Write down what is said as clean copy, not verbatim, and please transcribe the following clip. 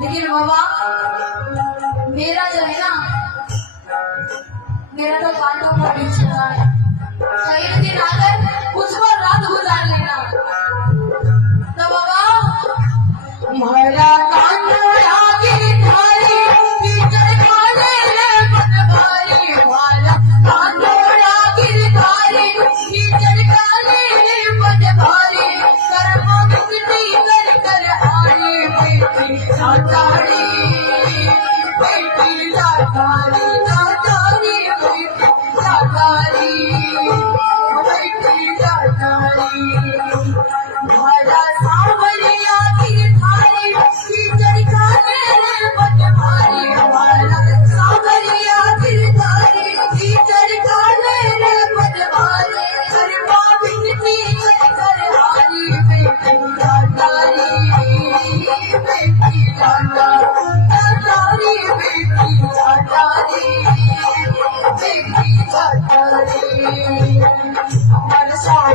लेकिन बाबा मेरा जो है ना, मेरा तो कांटों का बीच चला है। कई दिन आकर उस पर रात गुजार लेना। तो बाबा मारा कांटो आगे धारी कीचड़ खाने ले पटवारी, मारा कांटो आगे धारी कीचड़ खाने ले पटवारी, कर्मों मिट्टी कर कर आए बेटी लाचारी, बेटी लाचारी लाचारी बेटी लाचारी बेटी लाचारी। मारा सांवरिया की थारी कीचड़ खाने ले पटवारी, मारा सांवरिया की थारी कीचड़ खाने ले पटवारी, कर्मों मिट्टी कर कर आए बेटी लाचारी, बेटी लाचारी बेटी लाचारी, बेटी लाचारी।